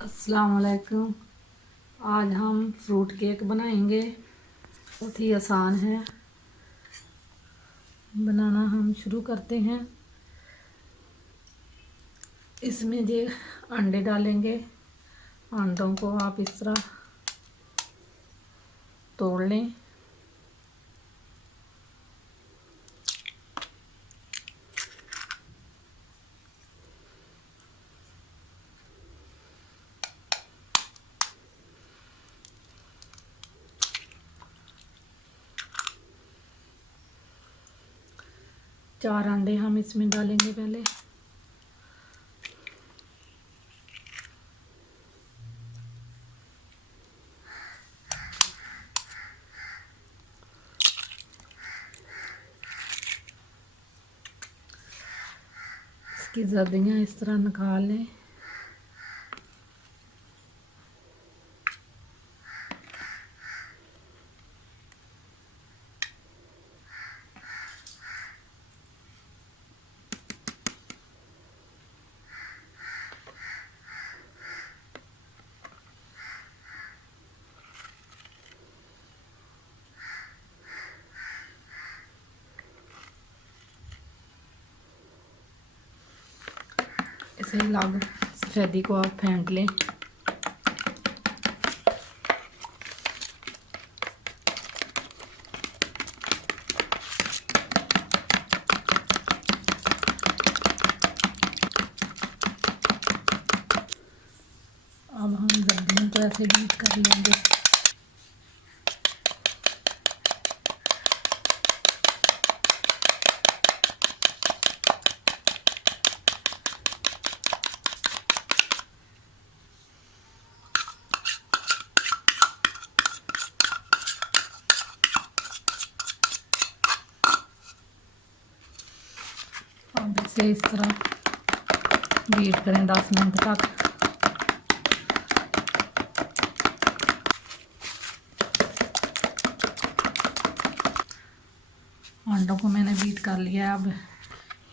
अस्सलाम वालेकुम। आज हम फ्रूट केक बनाएंगे। बहुत ही आसान है बनाना। हम शुरू करते हैं। इसमें ये अंडे डालेंगे। अंडों को आप इस तरह तोड़ लें। चार अंडे हम इसमें डालेंगे पहले। इसकी जर्दियाँ इस तरह निकाल लें। इसे लाग सफ़ेदी को आप फेंट लें। अब हम जर्दियों को ऐसे बीट कर लेंगे। अब इसे इस तरह बीट करें 10 मिनट तक। अंडों को मैंने बीट कर लिया। अब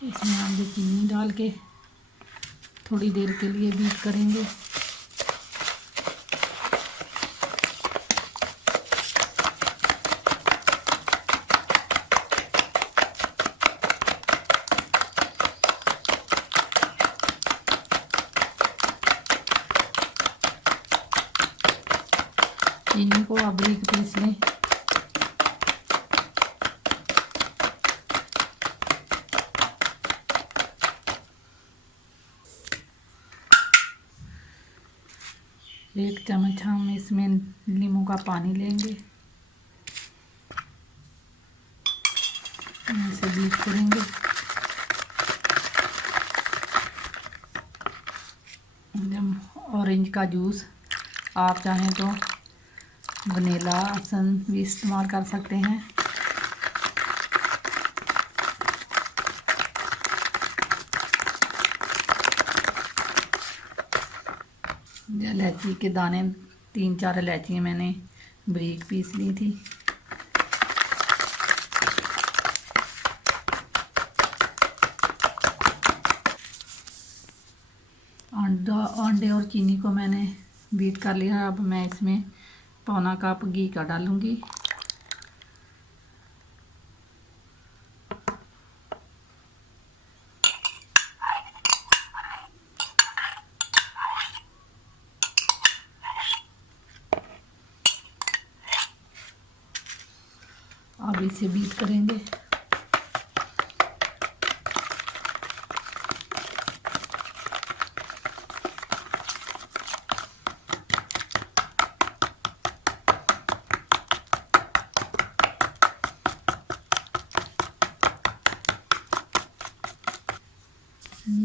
इसमें हम चीनी डाल के थोड़ी देर के लिए बीट करेंगे। चीनी को आप बारीक पीस लें। एक चम्मच हम इसमें नींबू का पानी लेंगे। ऐसे बीट करेंगे। ऑरेंज का जूस, आप चाहें तो वनीला एसेंस भी इस्तेमाल कर सकते हैं। इलायची के दाने 3-4 इलायचियाँ मैंने बारीक पीस ली थी। अंडे और चीनी को मैंने बीट कर लिया। अब मैं इसमें पौना कप घी का डालूंगी। अब इसे बीट करेंगे।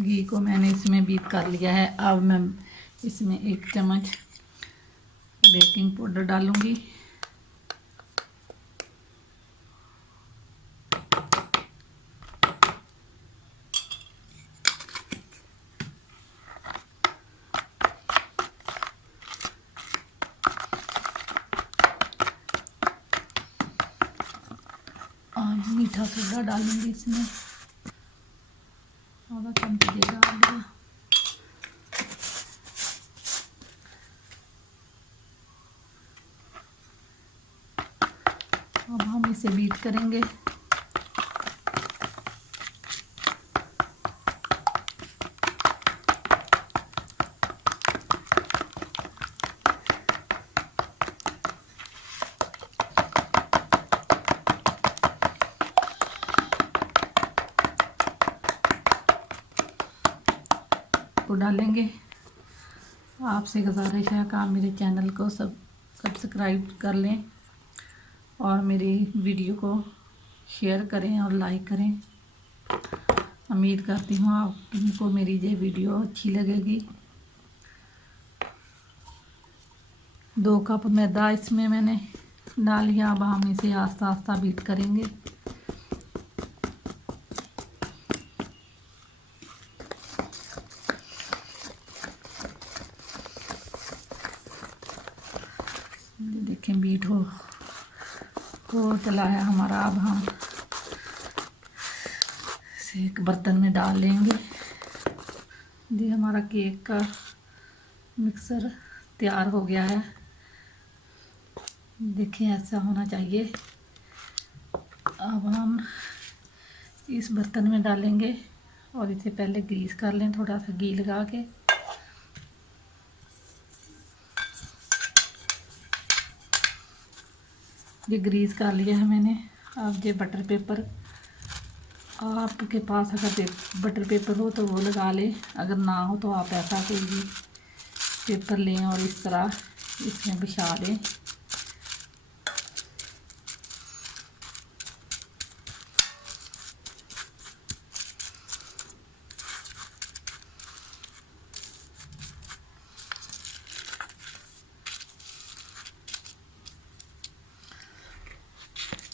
घी को मैंने इसमें बीट कर लिया है। अब मैं इसमें 1 चम्मच बेकिंग पाउडर डालूंगी। और मीठा सोडा डालूंगी इसमें। आधा चम्मच डाल दिया। इसे बीट करेंगे। को डालेंगे। आपसे गुजारिश है कि आप मेरे चैनल को सब्सक्राइब कर लें और मेरी वीडियो को शेयर करें और लाइक करें। उम्मीद करती हूँ आपको मेरी ये वीडियो अच्छी लगेगी। 2 कप मैदा इसमें मैंने डाल लिया। अब हम इसे आस्ता आस्ता बीट करेंगे। देखें बीट हो चला है हमारा। अब हम इसे एक बर्तन में डाल लेंगे। ये हमारा केक का मिक्सर तैयार हो गया है। देखिए ऐसा होना चाहिए। अब हम इस बर्तन में डालेंगे और इसे पहले ग्रीस कर लें, थोड़ा सा घी लगा के। ये ग्रीस कर लिया है मैंने। अब ये बटर पेपर, आपके पास अगर बटर पेपर हो तो वो लगा लें, अगर ना हो तो आप ऐसा कोई भी पेपर लें और इस तरह इसमें बिछा दें।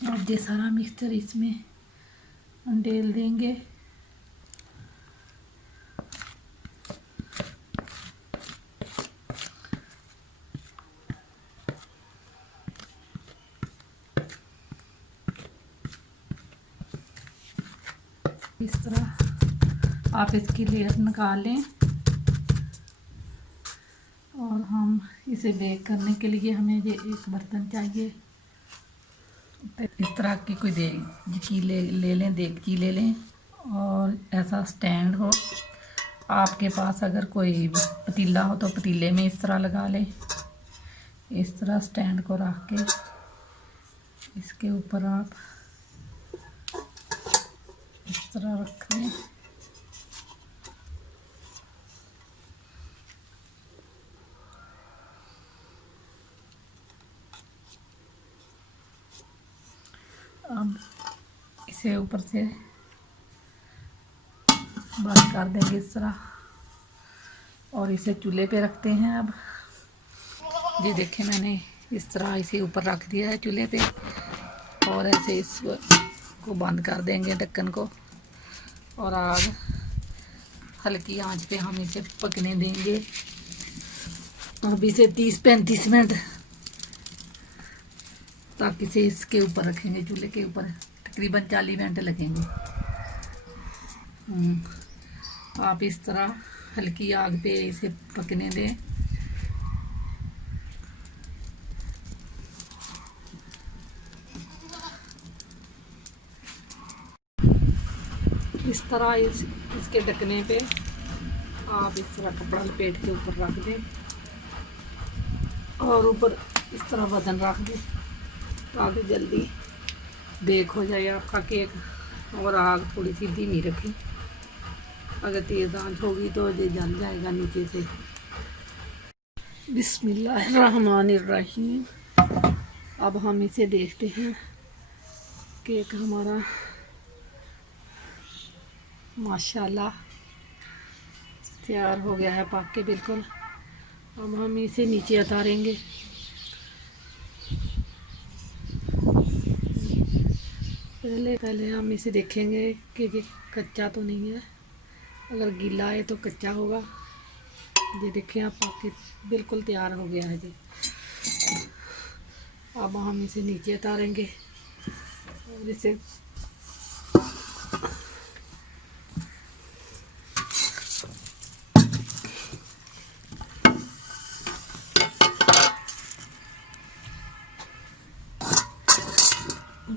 अब ये सारा मिक्सचर इसमें डाल देंगे। इस तरह आप इसकी लेयर निकालें और हम इसे बेक करने के लिए हमें ये एक बर्तन चाहिए। इस तरह की कोई देगची ले लें, देगची ले लें और ऐसा स्टैंड हो। आपके पास अगर कोई पतीला हो तो पतीले में इस तरह लगा लें। इस तरह स्टैंड को रख के इसके ऊपर आप इस तरह रख दें। अब इसे ऊपर से बंद कर देंगे इस तरह और इसे चूल्हे पे रखते हैं। अब ये देखें मैंने इस तरह इसे ऊपर रख दिया है चूल्हे पे और ऐसे इसको बंद कर देंगे ढक्कन को और आग हल्की आंच पे हम इसे पकने देंगे। अब इसे 30-35 मिनट तक इसे इसके ऊपर रखेंगे, चूल्हे के ऊपर तकरीबन 40 मिनट लगेंगे। आप इस तरह हल्की आग पे इसे पकने दें। इस तरह इसके ढकने पे आप इस तरह कपड़ा लपेट के ऊपर रख दें और ऊपर इस तरह वजन रख दें ताकि जल्दी बेक हो जाए आपका केक। और आग थोड़ी सी धीमी रखें, अगर तेज़ आंच होगी तो ये जल जाएगा नीचे से। बिस्मिल्लाहिर्रहमानिर्रहीम। अब हम इसे देखते हैं। केक हमारा माशाल्लाह तैयार हो गया है, पक के बिल्कुल। अब हम इसे नीचे उतारेंगे। पहले हम इसे देखेंगे कि ये कच्चा तो नहीं है। अगर गीला है तो कच्चा होगा। ये देखें आप पक के बिल्कुल तैयार हो गया है जी। अब हम इसे नीचे उतारेंगे और इसे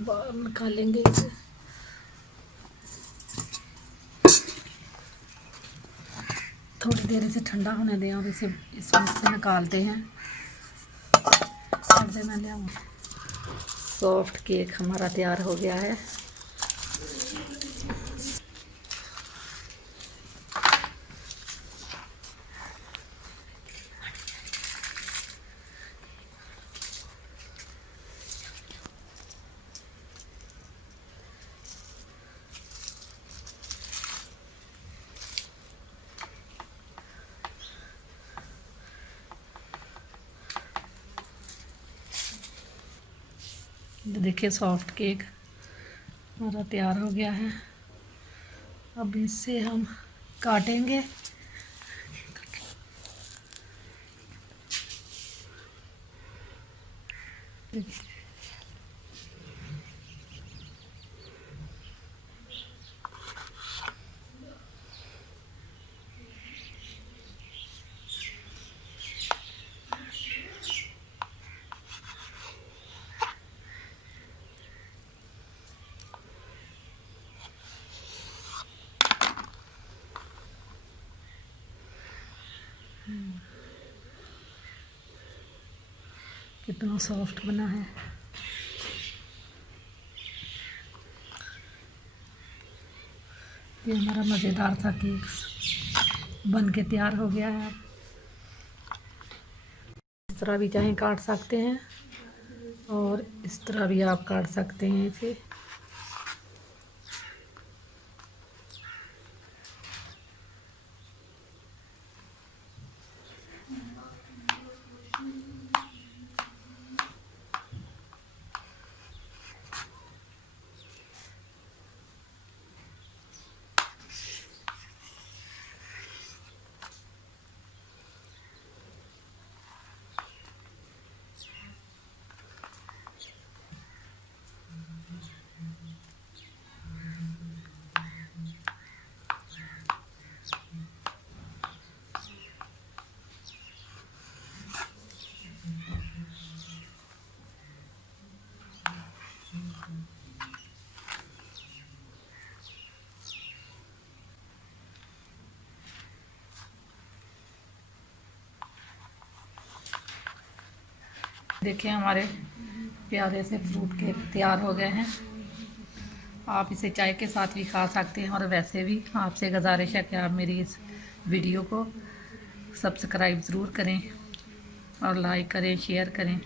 बाहर निकालेंगे इसे। थोड़ी देर इसे ठंडा होने दें और इसे इसमें से निकालते हैं। और मैं ले आऊँ। सॉफ्ट केक हमारा तैयार हो गया है। देखिए सॉफ्ट केक हमारा तैयार हो गया है। अब इससे हम काटेंगे। कितना सॉफ्ट बना है। ये हमारा मज़ेदार सा केक बन के तैयार हो गया है। इस तरह भी चाहे काट सकते हैं और इस तरह भी आप काट सकते हैं इसे। देखिए हमारे प्यारे से फ्रूट केक तैयार हो गए हैं। आप इसे चाय के साथ भी खा सकते हैं और वैसे भी आपसे गुजारिश है कि आप मेरी इस वीडियो को सब्सक्राइब ज़रूर करें और लाइक करें, शेयर करें।